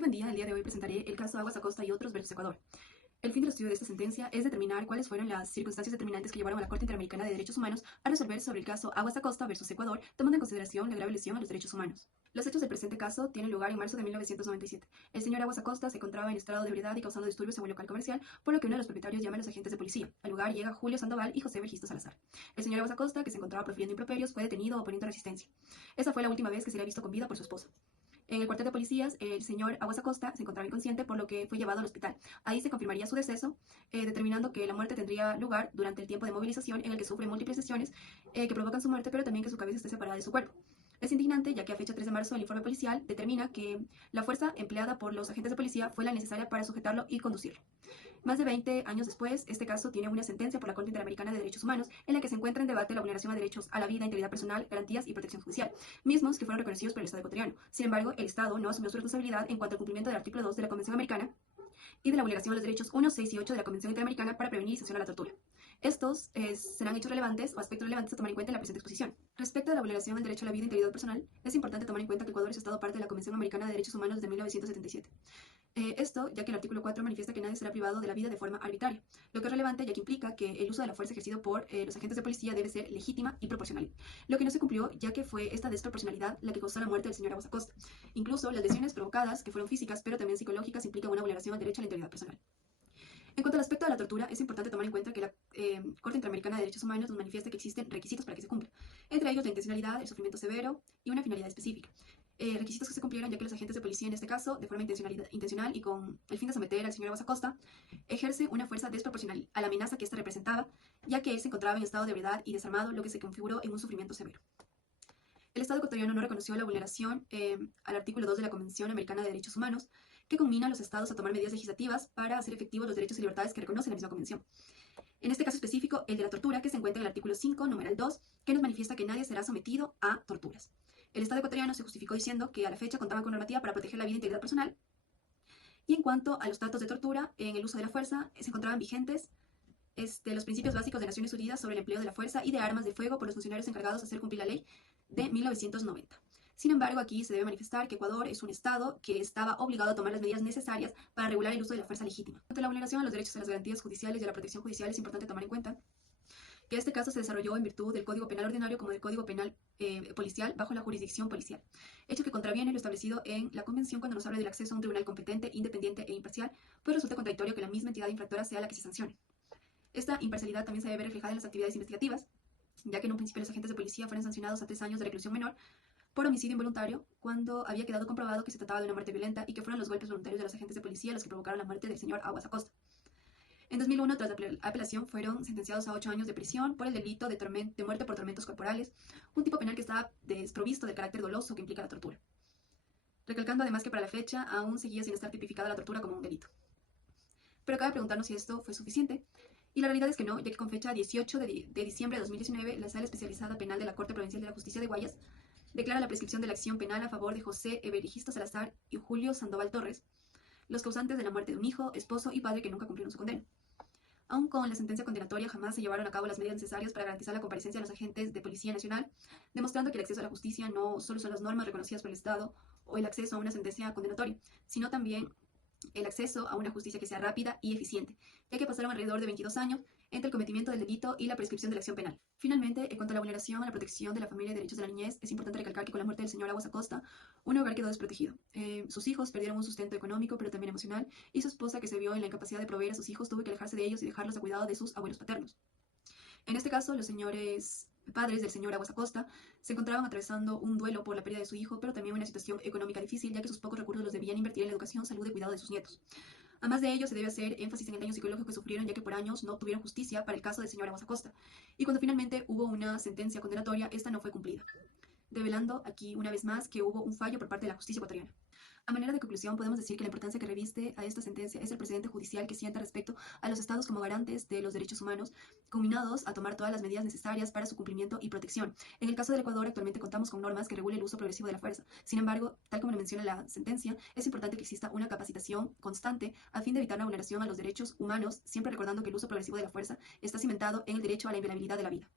Muy buen día, el día de hoy presentaré el caso Aguas Acosta y otros versus Ecuador. El fin del estudio de esta sentencia es determinar cuáles fueron las circunstancias determinantes que llevaron a la Corte Interamericana de Derechos Humanos a resolver sobre el caso Aguas Acosta versus Ecuador, tomando en consideración la grave lesión a los derechos humanos. Los hechos del presente caso tienen lugar en marzo de 1997. El señor Aguas Acosta se encontraba en estado de ebriedad y causando disturbios en un local comercial, por lo que uno de los propietarios llama a los agentes de policía. Al lugar llega Julio Sandoval y José Vergisto Salazar. El señor Aguas Acosta, que se encontraba profiriendo improperios, fue detenido oponiendo resistencia. Esa fue la última vez que sería visto con vida por su esposa. En el cuartel de policías, el señor Aguas Acosta se encontraba inconsciente, por lo que fue llevado al hospital. Ahí se confirmaría su deceso, determinando que la muerte tendría lugar durante el tiempo de movilización en el que sufre múltiples lesiones que provocan su muerte, pero también que su cabeza esté separada de su cuerpo. Es indignante, ya que a fecha 3 de marzo el informe policial determina que la fuerza empleada por los agentes de policía fue la necesaria para sujetarlo y conducirlo. Más de 20 años después, este caso tiene una sentencia por la Corte Interamericana de Derechos Humanos en la que se encuentra en debate la vulneración de derechos a la vida, integridad personal, garantías y protección judicial, mismos que fueron reconocidos por el Estado ecuatoriano. Sin embargo, el Estado no asumió su responsabilidad en cuanto al cumplimiento del artículo 2 de la Convención Americana y de la vulneración de los derechos 1, 6 y 8 de la Convención Interamericana para prevenir y sancionar la tortura. Estos serán hechos relevantes o aspectos relevantes a tomar en cuenta en la presente exposición. Respecto a la vulneración del derecho a la vida e integridad personal, es importante tomar en cuenta que Ecuador es Estado parte de la Convención Americana de Derechos Humanos de 1977. Esto, ya que el artículo 4 manifiesta que nadie será privado de la vida de forma arbitraria, lo que es relevante ya que implica que el uso de la fuerza ejercido por los agentes de policía debe ser legítima y proporcional, lo que no se cumplió ya que fue esta desproporcionalidad la que causó la muerte del señor Aguas Acosta. Incluso las lesiones provocadas, que fueron físicas pero también psicológicas, implican una vulneración al derecho a la integridad personal. En cuanto al aspecto de la tortura, es importante tomar en cuenta que la Corte Interamericana de Derechos Humanos nos manifiesta que existen requisitos para que se cumpla, entre ellos la intencionalidad, el sufrimiento severo y una finalidad específica. Requisitos que se cumplieron ya que los agentes de policía en este caso, de forma intencional y con el fin de someter al señor Aguas Acosta, ejerce una fuerza desproporcional a la amenaza que ésta representaba, ya que él se encontraba en estado de ebriedad y desarmado, lo que se configuró en un sufrimiento severo. El Estado ecuatoriano no reconoció la vulneración al artículo 2 de la Convención Americana de Derechos Humanos, que combina a los estados a tomar medidas legislativas para hacer efectivos los derechos y libertades que reconoce la misma convención. En este caso específico, el de la tortura, que se encuentra en el artículo 5, numeral 2, que nos manifiesta que nadie será sometido a torturas. El Estado ecuatoriano se justificó diciendo que a la fecha contaban con normativa para proteger la vida e integridad personal, y en cuanto a los tratos de tortura en el uso de la fuerza, se encontraban vigentes los principios básicos de Naciones Unidas sobre el empleo de la fuerza y de armas de fuego por los funcionarios encargados de hacer cumplir la ley de 1990. Sin embargo, aquí se debe manifestar que Ecuador es un Estado que estaba obligado a tomar las medidas necesarias para regular el uso de la fuerza legítima. Ante la vulneración a los derechos a las garantías judiciales y a la protección judicial, es importante tomar en cuenta que este caso se desarrolló en virtud del Código Penal Ordinario como del Código Penal Policial bajo la jurisdicción policial, hecho que contraviene lo establecido en la Convención cuando nos habla del acceso a un tribunal competente, independiente e imparcial, pues resulta contradictorio que la misma entidad infractora sea la que se sancione. Esta imparcialidad también se debe ver reflejada en las actividades investigativas, ya que en un principio los agentes de policía fueron sancionados a 3 años de reclusión menor por homicidio involuntario cuando había quedado comprobado que se trataba de una muerte violenta y que fueron los golpes voluntarios de los agentes de policía los que provocaron la muerte del señor Aguas Acosta. En 2001, tras la apelación, fueron sentenciados a 8 años de prisión por el delito de muerte por tormentos corporales, un tipo penal que estaba desprovisto del carácter doloso que implica la tortura. Recalcando además que para la fecha aún seguía sin estar tipificada la tortura como un delito. Pero cabe preguntarnos si esto fue suficiente. Y la realidad es que no, ya que con fecha 18 de diciembre de 2019, la Sala Especializada Penal de la Corte Provincial de la Justicia de Guayas declara la prescripción de la acción penal a favor de José Evergisto Salazar y Julio Sandoval Torres, los causantes de la muerte de un hijo, esposo y padre que nunca cumplieron su condena. Aun con la sentencia condenatoria, jamás se llevaron a cabo las medidas necesarias para garantizar la comparecencia de los agentes de Policía Nacional, demostrando que el acceso a la justicia no solo son las normas reconocidas por el Estado o el acceso a una sentencia condenatoria, sino también el acceso a una justicia que sea rápida y eficiente, ya que pasaron alrededor de 22 años entre el cometimiento del delito y la prescripción de la acción penal. Finalmente, en cuanto a la vulneración a la protección de la familia y derechos de la niñez, es importante recalcar que con la muerte del señor Aguas Acosta, un hogar quedó desprotegido. Sus hijos perdieron un sustento económico, pero también emocional, y su esposa, que se vio en la incapacidad de proveer a sus hijos, tuvo que alejarse de ellos y dejarlos a cuidado de sus abuelos paternos. En este caso, los señores padres del señor Aguas Acosta se encontraban atravesando un duelo por la pérdida de su hijo, pero también una situación económica difícil, ya que sus pocos recursos los debían invertir en la educación, salud y cuidado de sus nietos. Además de ello, se debe hacer énfasis en el daño psicológico que sufrieron, ya que por años no obtuvieron justicia para el caso del señor Aguas Acosta, y cuando finalmente hubo una sentencia condenatoria, esta no fue cumplida, develando aquí una vez más que hubo un fallo por parte de la justicia ecuatoriana. A manera de conclusión, podemos decir que la importancia que reviste a esta sentencia es el precedente judicial que sienta respecto a los estados como garantes de los derechos humanos, combinados a tomar todas las medidas necesarias para su cumplimiento y protección. En el caso del Ecuador, actualmente contamos con normas que regulen el uso progresivo de la fuerza. Sin embargo, tal como lo menciona la sentencia, es importante que exista una capacitación constante a fin de evitar la vulneración a los derechos humanos, siempre recordando que el uso progresivo de la fuerza está cimentado en el derecho a la inviolabilidad de la vida.